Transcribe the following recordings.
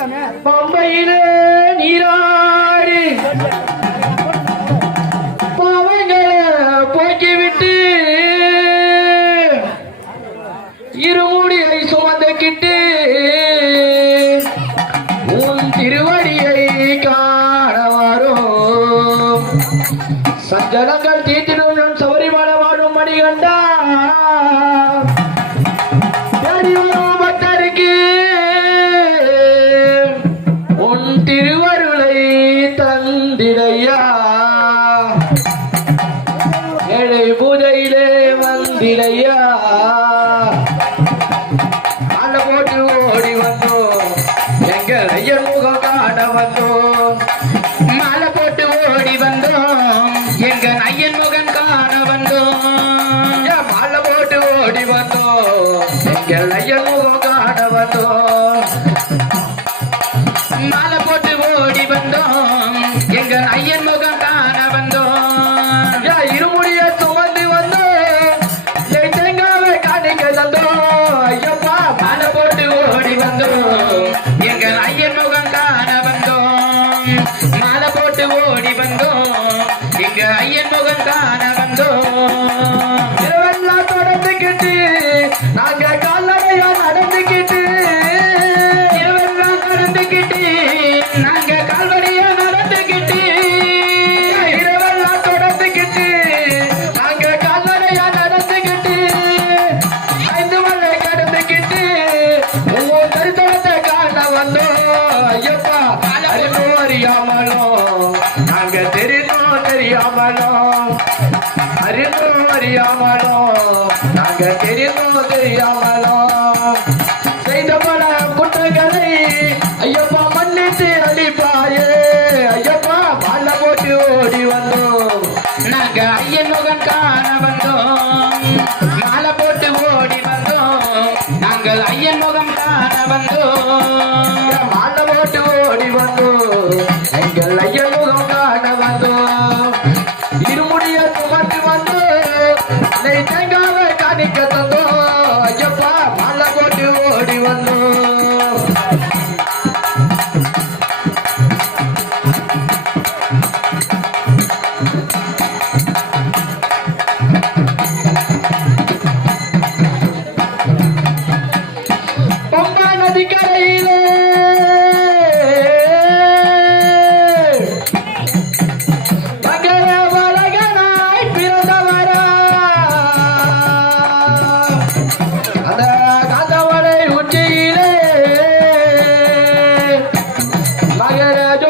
பம்பையிலே நீராடி. பாவங்களை போக்கிவிட்டு இருமுடியை சுமந்துக்கிட்டு உன் திருவடியை காண வரும். சஞ்சலங்கள் பிழையா? அந்த போட்டு ஓடி வந்தோம். எங்கள் ஐயன் முகம் காண வந்தோம் எங்கள் ஐயன் முகம் காண வந்தோம் மாலை போட்டு ஓடி வந்தோம் எங்க ஐயன் முகம் காண வந்தோம் திருவெல்லாம் தொடர்ந்துக்கிட்டு நாங்க கால்நடையா நடந்துக்கிட்டு திருவெல்லாம் தொடர்ந்துக்கிட்டு நாங்க கால்வடியா நாங்க தெரிந்தோம் தெரியாமலோ? அறிந்தோம் அறியாமலோ? நாங்க தெரிந்தோம் தெரியாமலோ? செய்த பல குற்றங்களை ஐயப்பா மன்னித்து அழிப்பாயே ஐயப்பா வாழ போட்டு ஓடி வந்தோம். நாங்க ஐயன் முகம் காண வந்தோம். நாளை ಬಂದು ಹೆಂಗೆಲ್ಲ ಎನ್ನುವುದು ಕಾಣಬಂದು 哎呀呀！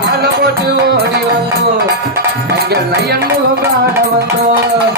மாலை போட்டு ஓடி வந்தோம் எங்கள் நையன் முகம் பாட வந்தோம்